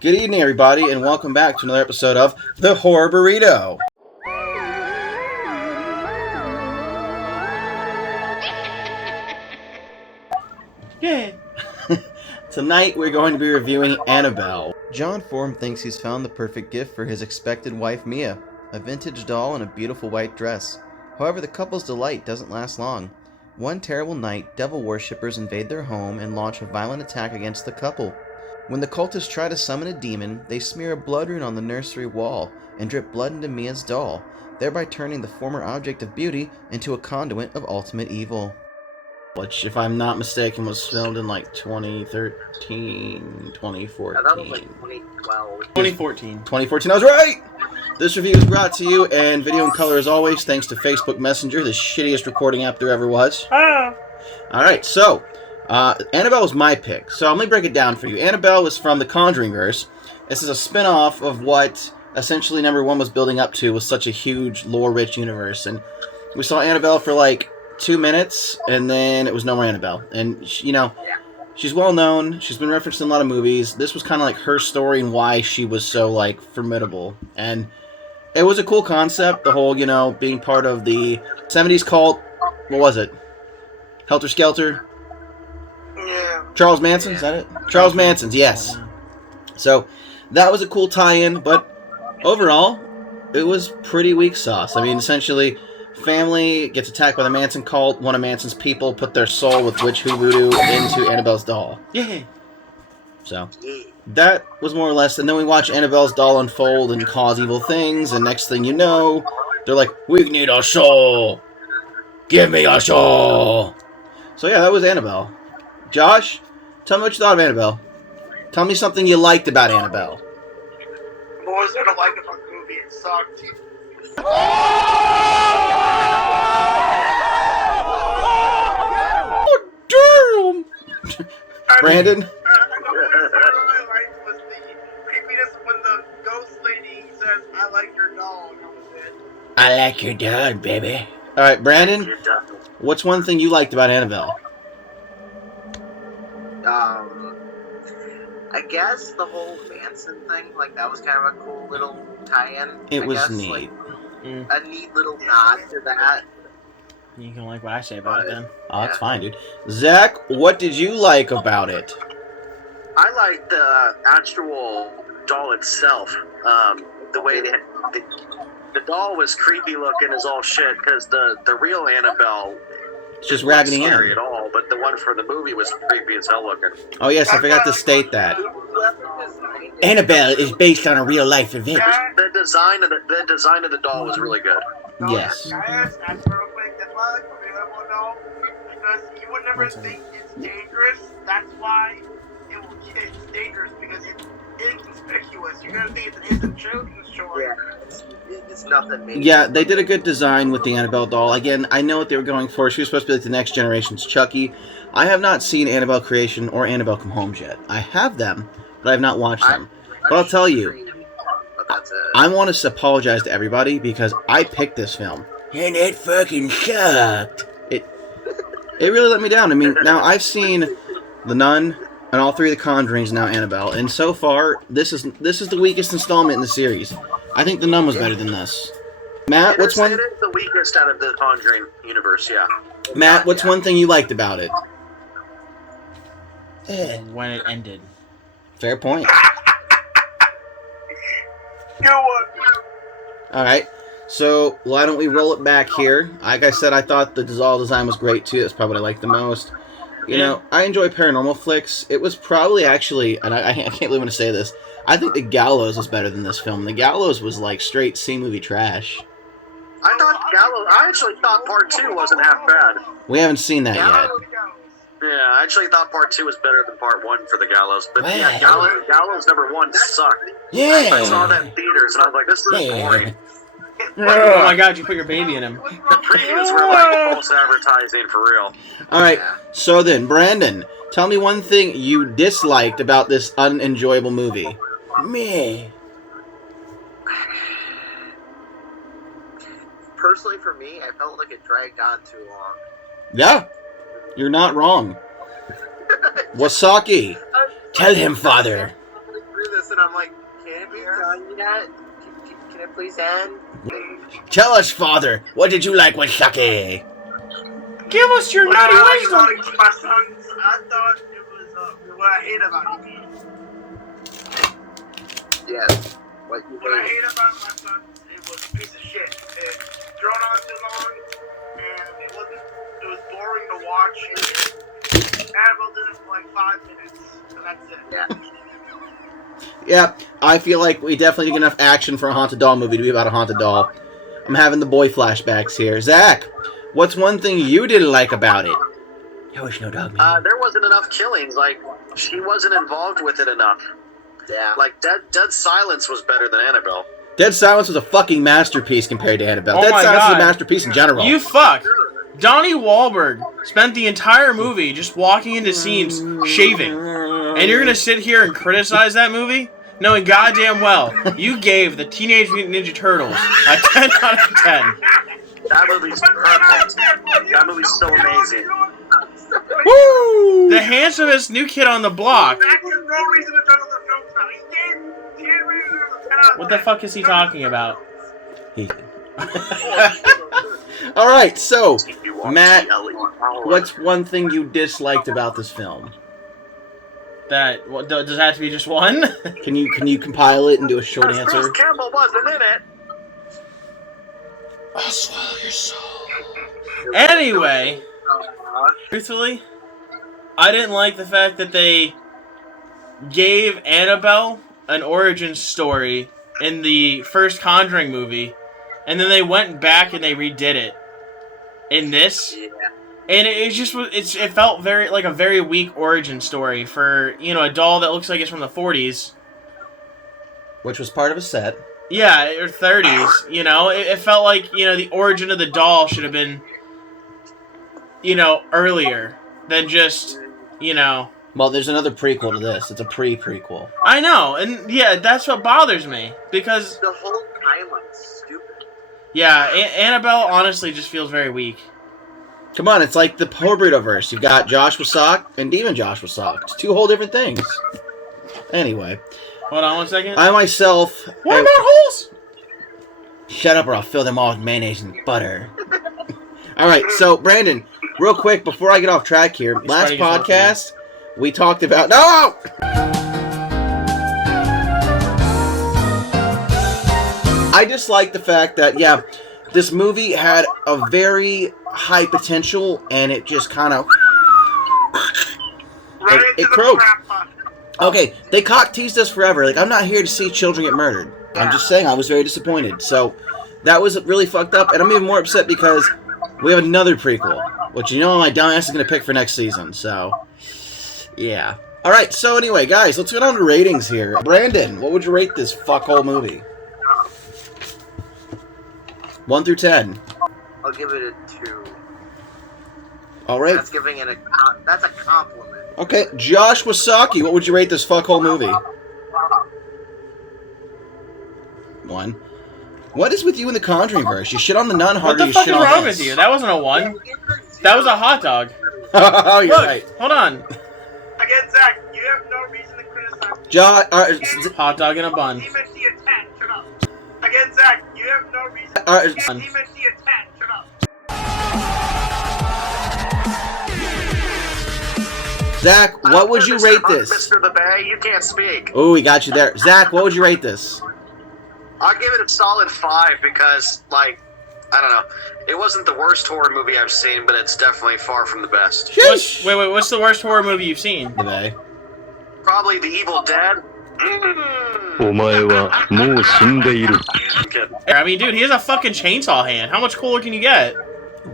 Good evening, everybody, and welcome back to another episode of The Horror Burrito. Yeah. Tonight, we're going to be reviewing Annabelle. John Form thinks he's found the perfect gift for his expected wife, Mia, a vintage doll in a beautiful white dress. However, the couple's delight doesn't last long. One terrible night, devil worshippers invade their home and launch a violent attack against the couple. When the cultists try to summon a demon, they smear a blood rune on the nursery wall and drip blood into Mia's doll, thereby turning the former object of beauty into a conduit of ultimate evil. Which, if I'm not mistaken, was filmed in like 2013, 2014. That was like 2012. 2014. 2014, I was right! This review is brought to you in video and color as always, thanks to Facebook Messenger, the shittiest recording app there ever was. Alright, so, Annabelle was my pick, so let me break it down for you. Annabelle was from the Conjuring-Verse. This is a spin-off of what essentially number one was building up to, was such a huge, lore-rich universe. And we saw Annabelle for like 2 minutes, and then it was no more Annabelle. And, you know, she's well-known. She's been referenced in a lot of movies. This was kind of like her story and why she was so, like, formidable. And it was a cool concept, the whole, you know, being part of the 70s cult. What was it? Helter Skelter? Yeah. Charles Manson, is that it? Charles Manson's, yes. So, that was a cool tie-in, but overall, it was pretty weak sauce. I mean, essentially, family gets attacked by the Manson cult. One of Manson's people put their soul with witch voodoo into Annabelle's doll. Yeah. So, that was more or less, and then we watch Annabelle's doll unfold and cause evil things, and next thing you know, they're like, we need a soul! Give me a soul! So yeah, that was Annabelle. Josh, tell me what you thought of Annabelle. Tell me something you liked about Annabelle. What was there to like about the movie? It sucked. Oh, damn! Brandon? What I really liked was the creepiness when the ghost lady says, I like your doll. And that was it. I like your dog, baby. Alright, Brandon, what's one thing you liked about Annabelle? I guess the whole Manson thing, like, that was kind of a cool little tie-in. It was guess, neat. Like, a neat little nod to that. You can like what I say about it then. Oh, that's fine, dude. Zach, what did you like about it? I like the actual doll itself. The way the doll was creepy looking as all shit, because the real Annabelle It's just wasn't Raggedy scary Ann. at all, but the one for the movie was creepy as hell looking. Oh yes, I forgot to state that. Whoever designed it- Annabelle is based on a real-life event. The design of the doll was really good. Yes. Guys, that's real quick. That's why I like the Annabelle doll. Because you would never think it's dangerous. That's why it's dangerous, because it's inconspicuous. You're gonna think it's a children's story. Yeah, it's nothing major. Yeah, they did a good design with the Annabelle doll. Again, I know what they were going for. She was supposed to be like the next generation's Chucky. I have not seen Annabelle Creation or Annabelle Come Home yet. I have them, but I have not watched them. But I'll tell you, But that's it. I want to apologize to everybody because I picked this film. And it fucking sucked. It really let me down. I mean, now I've seen The Nun and all three of the Conjurings, now Annabelle, and so far, this is the weakest installment in the series. I think The Nun was better than this. Matt, what's one? It is the weakest out of the Conjuring universe, yeah. Matt, what's one thing you liked about it? When it ended. Fair point. You would. All right. So why don't we roll it back here? Like I said, I thought the doll design was great too. That's probably what I liked the most. You know, I enjoy paranormal flicks. It was probably actually, and I can't believe I'm going to say this, I think The Gallows was better than this film. The Gallows was like straight C-movie trash. I actually thought part 2 wasn't half bad. We haven't seen that yet. Yeah, I actually thought part 2 was better than part 1 for the Gallows. But yeah, Wow. Gallows number 1 sucked. Yeah. I saw that in theaters and I was like, this is boring. Oh my god, you put your baby in him. The previews were like false advertising for real. All right. So then, Brandon, tell me one thing you disliked about this unenjoyable movie. Me. Personally, for me, I felt like it dragged on too long. Yeah. You're not wrong. Wasaki. Tell him, father. Through this, and I'm end? Can it please end? Tell us, Father, what did you like with sake? Give us your naughty wisdom. My sons, I thought it was what I hate about you. Yes. What I hate about my sons, it was a piece of shit. It drawn on too long, and it was boring to watch. And Annabelle did it for like 5 minutes, so that's it. Yeah. Yeah, I feel like we definitely get enough action for a haunted doll movie to be about a haunted doll. I'm having the boy flashbacks here. Zach, what's one thing you didn't like about it? I wish no dog. There wasn't enough killings. Like, she wasn't involved with it enough. Yeah. Like, Dead Silence was better than Annabelle. Dead Silence was a fucking masterpiece compared to Annabelle. Oh Dead my Silence is a God. masterpiece in general. You fuck. Donnie Wahlberg spent the entire movie just walking into scenes shaving. And you're gonna sit here and criticize that movie? Knowing goddamn well you gave the Teenage Mutant Ninja Turtles a 10 out of 10. That movie's perfect. That movie's so amazing. Woo! The handsomest new kid on the block. Zach has no reason to judge other films now. He gave Teenage Mutant Ninja Turtles a 10 out of What the 10. fuck is he talking about? All right, so You watch Matt, Ellie. what's one thing you disliked about this film? That what, does it have to be just one? Can you compile it and do a short Bruce answer? Campbell wasn't in it. I'll swallow your soul. Anyway, truthfully, I didn't like the fact that they gave Annabelle an origin story in the first Conjuring movie, and then they went back and they redid it in this. Yeah. And it felt very like a very weak origin story for, you know, a doll that looks like it's from the 40s. Which was part of a set. Yeah, or 30s, you know. It felt like, you know, the origin of the doll should have been, you know, earlier than just, you know. Well, there's another prequel to this. It's a pre-prequel. I know, and yeah, that's what bothers me, because, The whole timeline's stupid. yeah, Annabelle honestly just feels very weak. Come on, it's like the Burrito-verse. You've got Joshua Salk and Demon Joshua Salk. It's two whole different things. Anyway, Hold on 1 second. I myself... What about holes? Shut up or I'll fill them all with mayonnaise and butter. Alright, so Brandon, real quick, before I get off track here, last Spidey gets podcast, we talked about... No! I just like the fact that, yeah, this movie had a very high potential, and it just kind of... Right It into the croaked. crap pot. Okay, they cock teased us forever. Like, I'm not here to see children get murdered. I'm just saying, I was very disappointed. So, that was really fucked up, and I'm even more upset because we have another prequel, which you know my dumbass is going to pick for next season, so... Yeah. Alright, so anyway, guys, let's get on to ratings here. Brandon, what would you rate this fuckhole movie? 1 through 10. I'll give it a 2. Alright. That's giving it that's a compliment. Okay, Josh Wasaki, what would you rate this fuckhole movie? 1. What is with you in the Conjuring-Verse? You shit on the nun What harder the you fuck shit is on wrong this. with you? That wasn't a 1. That was a hot dog. Oh, you're Look, right. hold on. Again, Zach, you have no reason to criticize. Hot dog in a bun. Demon the attack, shut up. Again, Zach, you have no reason to Son. Demon the attack, shut up. Zach, what would you rate this? Mr. The Bay, you can't speak. Oh, we got you there. Zach, what would you rate this? I'll give it a solid 5 because, like, I don't know. It wasn't the worst horror movie I've seen, but it's definitely far from the best. Wait, what's the worst horror movie you've seen? The Bay. Probably The Evil Dead. お前はもう死んでいる。 I'm kidding. I mean, dude, he has a fucking chainsaw hand. How much cooler can you get?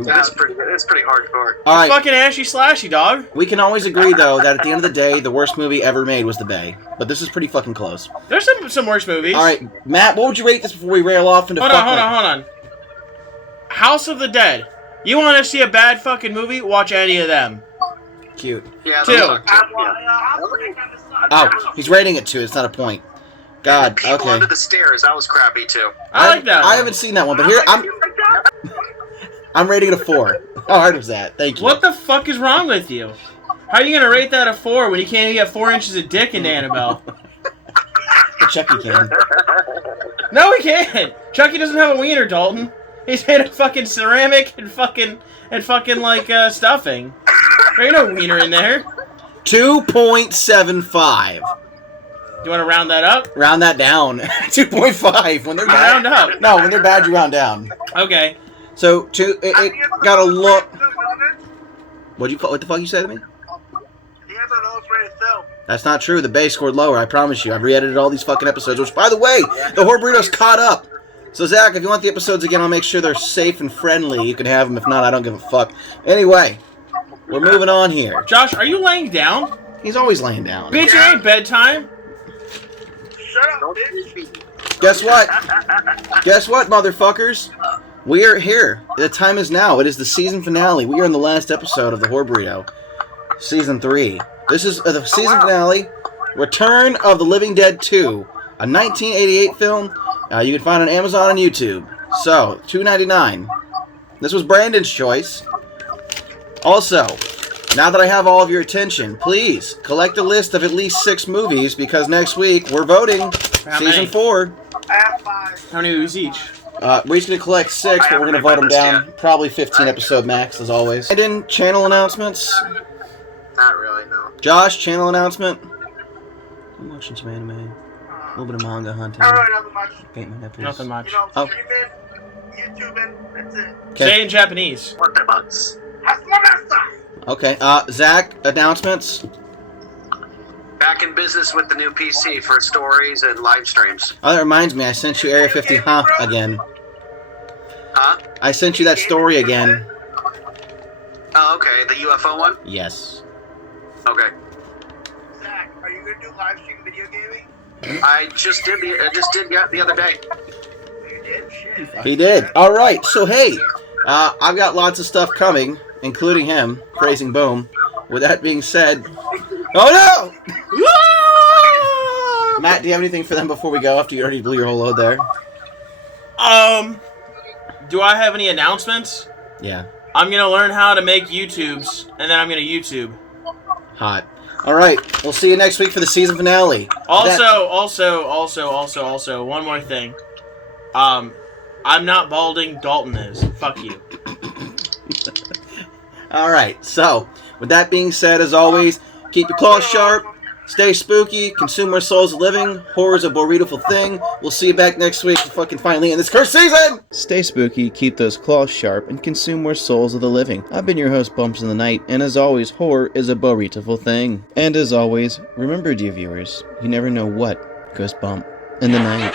It's pretty hardcore. Alright, Fucking ashy slashy, dog. we can always agree, though, that at the end of the day, the worst movie ever made was The Bay. But this is pretty fucking close. There's some worse movies. Alright, Matt, what would you rate this before we rail off into Hold on. House of the Dead. You want to see a bad fucking movie? Watch any of them. Cute. Yeah, Two. those are good, yeah. Oh, he's rating it 2. It's not a point. God, People okay. Under the Stairs, that was crappy too. I like that I one. haven't seen that one, but here, I'm rating it a 4. How hard was that? Thank you. What the fuck is wrong with you? How are you gonna rate that a 4 when you can't even get 4 inches of dick into Annabelle? Chucky can. No, he can't. Chucky doesn't have a wiener, Dalton. He's made of fucking ceramic and fucking like stuffing. There ain't no wiener in there. 2.75. You want to round that up? Round that down. 2.5. When they're bad. Round up. No, when they're bad, you round down. Okay. So it got a look. What the fuck you say to me? He has an illustrated film. That's not true. The Bay scored lower. I promise you. I've re-edited all these fucking episodes. Which, by the way, the Horror Burrito's caught up. So Zach, if you want the episodes again, I'll make sure they're safe and friendly. You can have them. If not, I don't give a fuck. Anyway, we're moving on here. Josh, are you laying down? He's always laying down. Bitch, it ain't bedtime. Shut up, bitch. Guess what? Guess what, motherfuckers? We are here. The time is now. It is the season finale. We are in the last episode of the Horror Burrito, season 3. This is the season finale. Return of the Living Dead 2, a 1988 film. You can find it on Amazon and YouTube. So, $2.99. This was Brandon's choice. Also, now that I have all of your attention, please collect a list of at least 6 movies because next week we're voting season 4. I have 5. How many movies each? We're just going to collect 6, but we're going to vote them down. Probably 15 episode max, as always. And in channel announcements. Not really, no. Josh, channel announcement. I'm watching some anime. A little bit of manga hunting. I don't know nothing much. Paint my nipples. Nothing much. You know, Oh. streaming, YouTubing, that's it. Say it in Japanese. What the bucks? Hasamasa! Okay, Zach, announcements. Back in business with the new PC for stories and live streams. Oh, that reminds me, I sent you Area 50 again. Huh? I sent you that story again. Oh, okay. The UFO one? Yes. Okay. Zach, are you gonna do live stream video gaming? I just did the other day. You did? Shit. He did. Alright, so hey, I've got lots of stuff coming, including him, praising Boom. With that being said... Oh no! Matt, do you have anything for them before we go after you already blew your whole load there? Do I have any announcements? Yeah. I'm gonna learn how to make YouTubes, and then I'm gonna YouTube. Hot. Alright, we'll see you next week for the season finale. Also, one more thing. I'm not balding, Dalton is. Fuck you. Alright, so, with that being said, as always, keep your claws sharp, stay spooky, consume more souls of living, horror's a beautiful thing. We'll see you back next week to fucking finally end this cursed season! Stay spooky, keep those claws sharp, and consume more souls of the living. I've been your host, Bumps in the Night, and as always, horror is a beautiful thing. And as always, remember, dear viewers, you never know what goes bump in the night.